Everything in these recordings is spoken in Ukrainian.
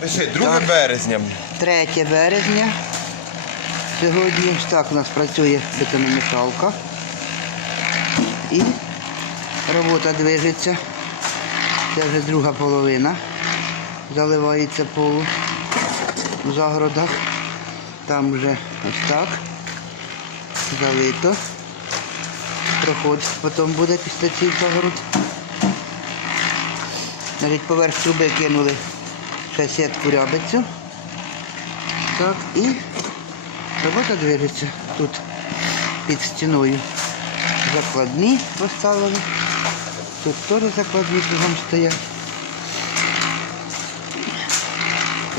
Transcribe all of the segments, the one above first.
Пиши, 2 Так. березня. 3 березня. Сьогодні так у нас працює бетономішалка. І робота движеться. Це вже друга половина. Заливається полу в загородах. Там вже ось так. Залито. Проход потім буде після цих загород. Навіть поверх труби кинули ще сітку рябицю. Так, і робота движеться тут під стіною. Закладні поставили. Тут теж закладні кругом стоять.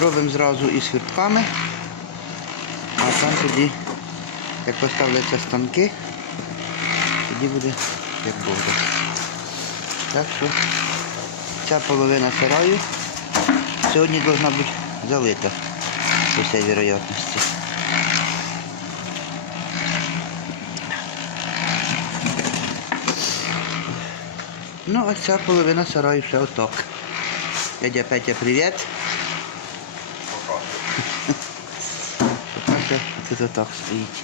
Робимо зразу і свіртками, а там тоді, як поставляться станки, тоді буде як буде. Так що ця половина сараю сьогодні повинна бути залита по всій вероятності. Ну, а ця половина сараю ще отак. Дядя Петя, привіт. Поки що тут отак стоїть.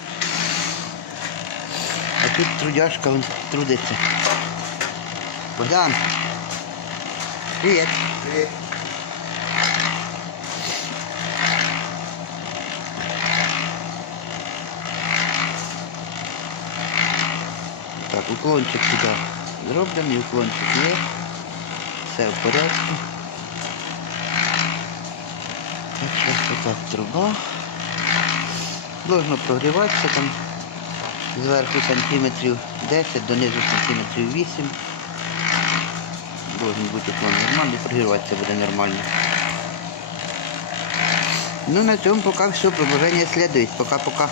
А тут трудяшка він трудиться. Богдан. Привіт. Привіт. Так, уклончик сюди зроблений, уклончик є. Все в порядку. Так що отак труба. Должно прогріватися там зверху сантиметрів 10, донизу сантиметрів 8. Должен бути уклон нормальний, прогріватися буде нормально. Ну на цьому поки все, продовження слідують. Пока-пока.